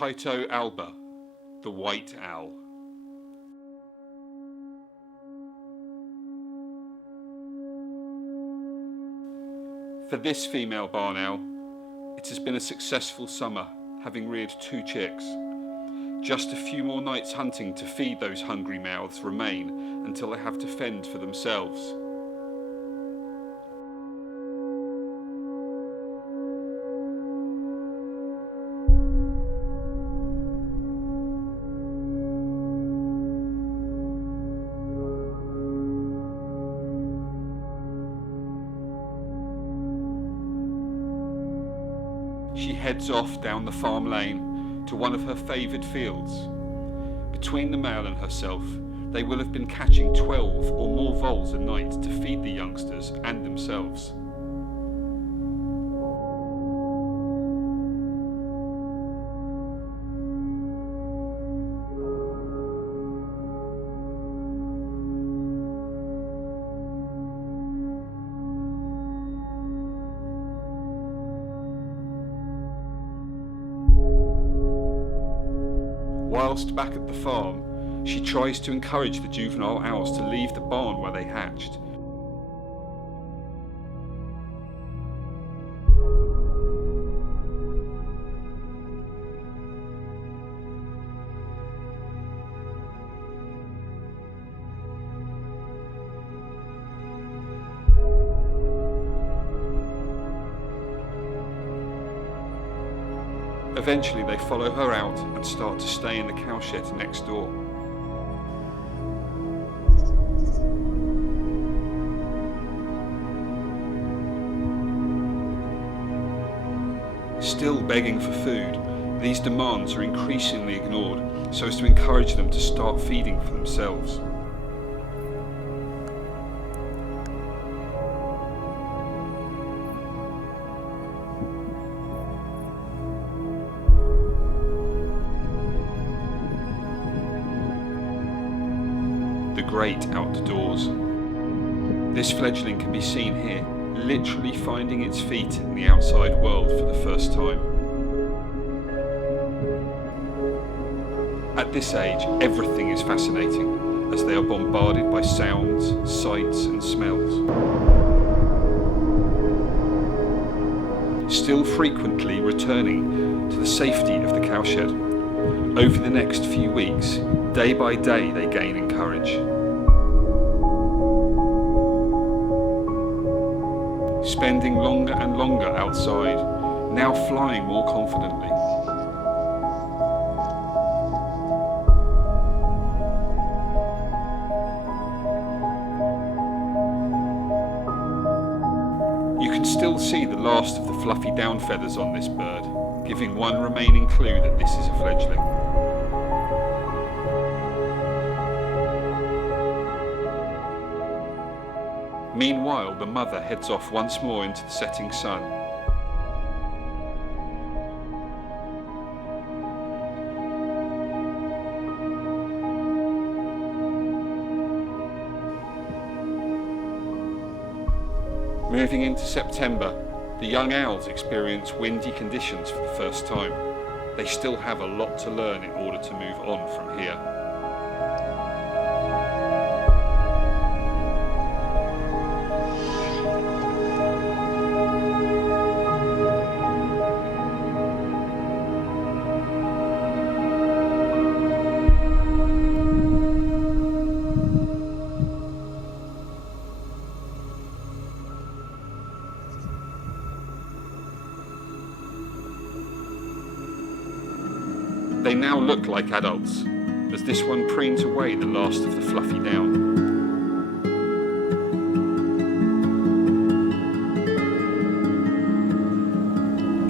Tyto alba, the white owl. For this female barn owl, it has been a successful summer, having reared 2 chicks. Just a few more nights hunting to feed those hungry mouths remain until they have to fend for themselves. She heads off down the farm lane to one of her favoured fields. Between the male and herself, they will have been catching 12 or more voles a night to feed the youngsters and themselves. Whilst back at the farm, she tries to encourage the juvenile owls to leave the barn where they hatched. Eventually they follow her out and start to stay in the cowshed next door. Still begging for food, these demands are increasingly ignored so as to encourage them to start feeding for themselves. The great outdoors. This fledgling can be seen here, literally finding its feet in the outside world for the first time. At this age, everything is fascinating as they are bombarded by sounds, sights and smells. Still frequently returning to the safety of the cowshed. Over the next few weeks, day by day they gain in courage. Spending longer and longer outside, now flying more confidently. You can still see the last of the fluffy down feathers on this bird, giving one remaining clue that this is a fledgling. Meanwhile, the mother heads off once more into the setting sun. Moving into September, the young owls experience windy conditions for the first time. They still have a lot to learn in order to move on from here. They now look like adults, as this one preens away the last of the fluffy down.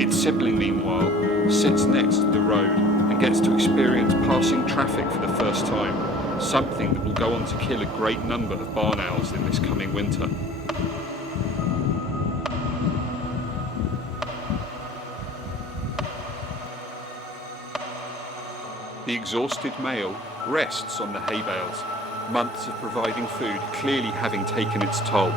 Its sibling, meanwhile, sits next to the road and gets to experience passing traffic for the first time, something that will go on to kill a great number of barn owls in this coming winter. The exhausted male rests on the hay bales, months of providing food clearly having taken its toll.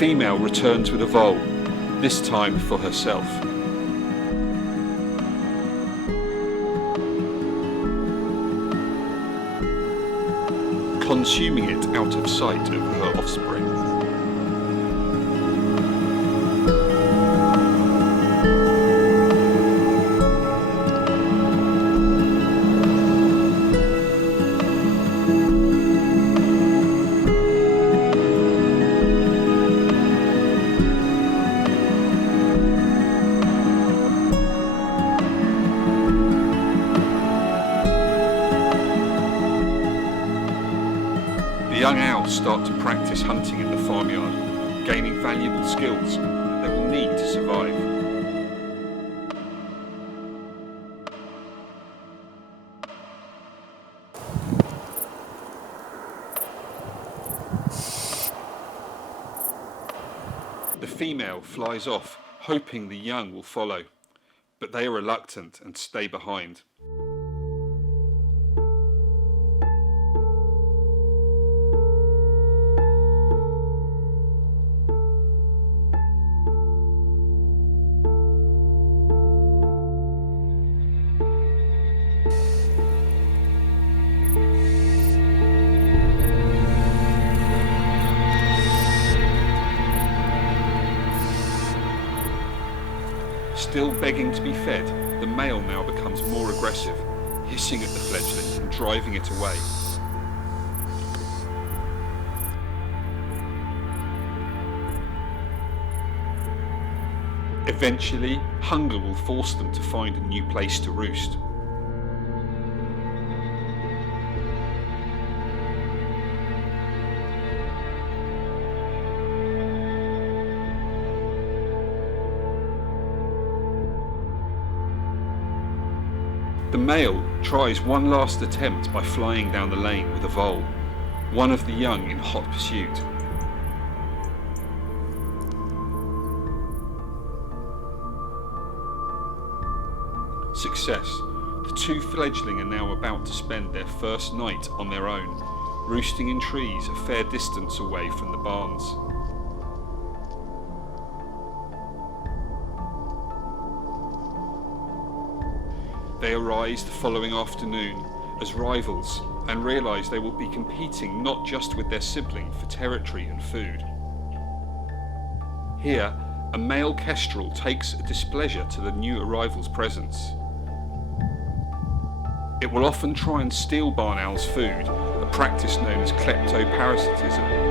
female returns with a vole, this time for herself. Consuming it out of sight of her offspring. The young owls start to practice hunting in the farmyard, gaining valuable skills that they will need to survive. The female flies off, hoping the young will follow, but they are reluctant and stay behind. Still begging to be fed, the male now becomes more aggressive, hissing at the fledgling and driving it away. Eventually, hunger will force them to find a new place to roost. The male tries one last attempt by flying down the lane with a vole, one of the young in hot pursuit. Success. The two fledgling are now about to spend their first night on their own, roosting in trees a fair distance away from the barns. They arise the following afternoon as rivals and realise they will be competing not just with their sibling for territory and food. Here, a male kestrel takes a displeasure to the new arrival's presence. It will often try and steal barn owls' food, a practice known as kleptoparasitism.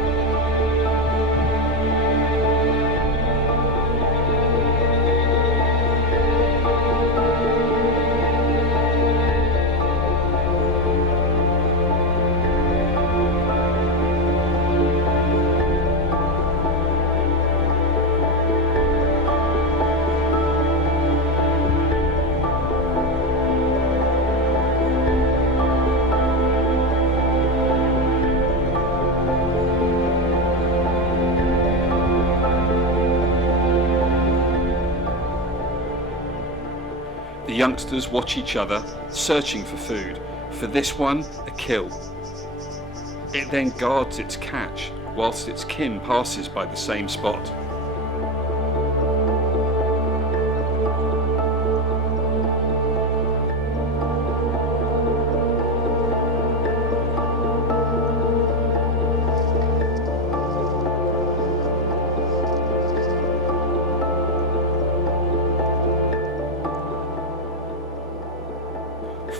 The youngsters watch each other, searching for food. For this one, a kill. It then guards its catch, whilst its kin passes by the same spot.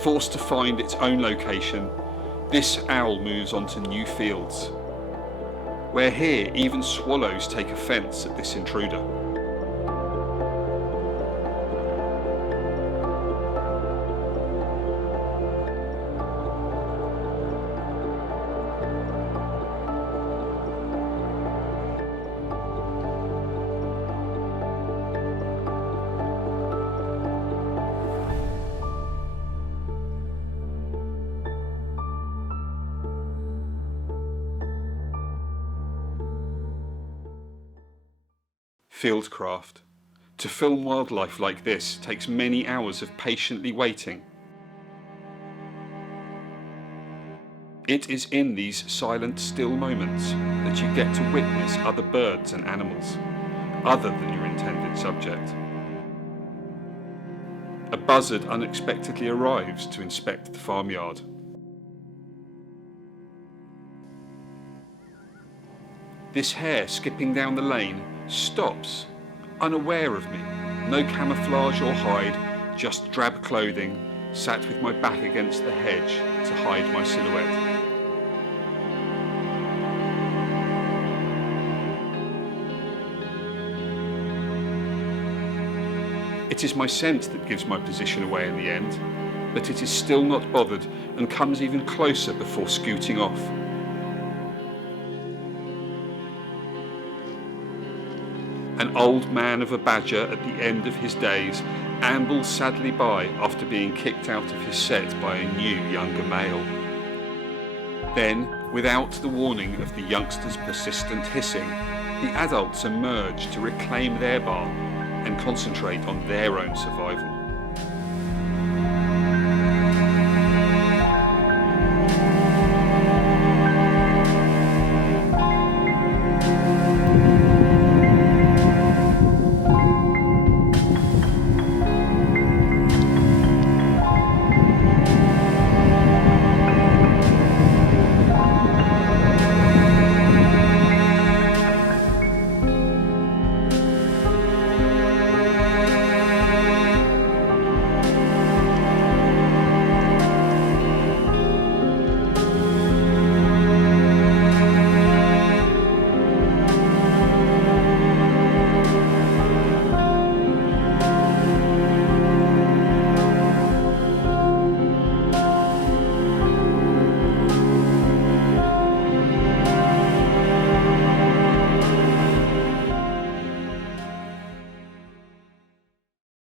Forced to find its own location, this owl moves on to new fields, where here even swallows take offence at this intruder. Fieldcraft. To film wildlife like this takes many hours of patiently waiting. It is in these silent, still moments that you get to witness other birds and animals, other than your intended subject. A buzzard unexpectedly arrives to inspect the farmyard. This hare skipping down the lane stops, unaware of me. No camouflage or hide, just drab clothing, sat with my back against the hedge to hide my silhouette. It is my scent that gives my position away in the end, but it is still not bothered and comes even closer before scooting off. An old man of a badger at the end of his days ambles sadly by after being kicked out of his set by a new younger male. Then, without the warning of the youngster's persistent hissing, the adults emerge to reclaim their barn and concentrate on their own survival.